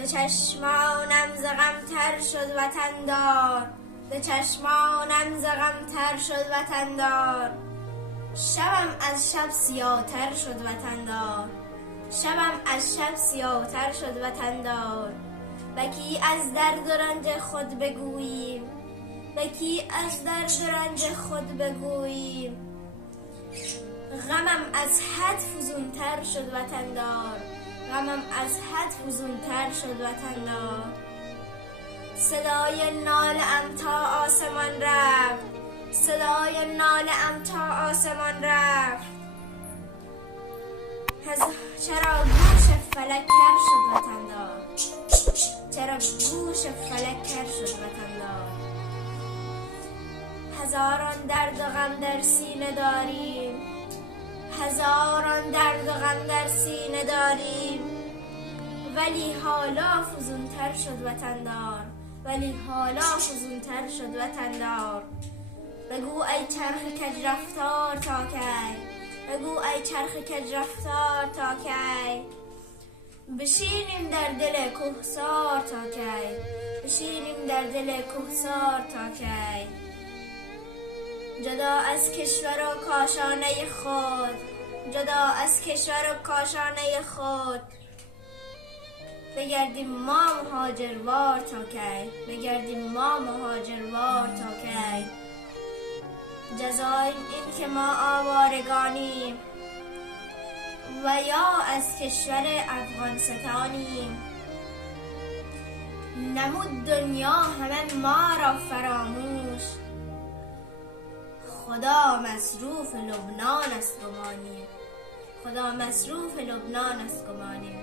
دو چشمانم ز غم تر شد وطندار، دو چشمانم ز غم تر شد وطندار. شبم از شب سیاه‌تر شد وطندار، شبم از شب سیاه‌تر شد وطندار. بکی از درد و رنج خود بگوییم، بکی از درد و رنج خود بگوییم. غمم از حد فزونتر شد وطندار، غمم از حد فزونتر شد وطندار. صدای ناله ام تا آسمان رفت، صدای ناله ام تا آسمان رفت. چرا گوش فلک کر شد وطندار، چرا گوش فلک کر شد وطندار. هزاران درد و غم در سینه داریم، هزاران درد و غم در سینه داریم. ولی حالا فزونتر شد وطندار، ولی حالا فزونتر شد وطندار. بگو ای چرخ کج رفتار تا کی، بگو ای چرخ کج رفتار تا کی. بشینیم در دل کوهسار تا کی، بشینیم در دل کوهسار تا کی. جدا از کشور و کاشانه خود، جدا از کشور و کاشانه خود. بگردیم ما مهاجروار تا کی، بگردیم ما مهاجروار تا کی. جزای این که ما آوارگانیم و یا از کشور افغانستانیم. نمود دنیا همه ما را فراموش، خدا مصروف لبنان است گمانیم، خدا مصروف لبنان است گمانیم.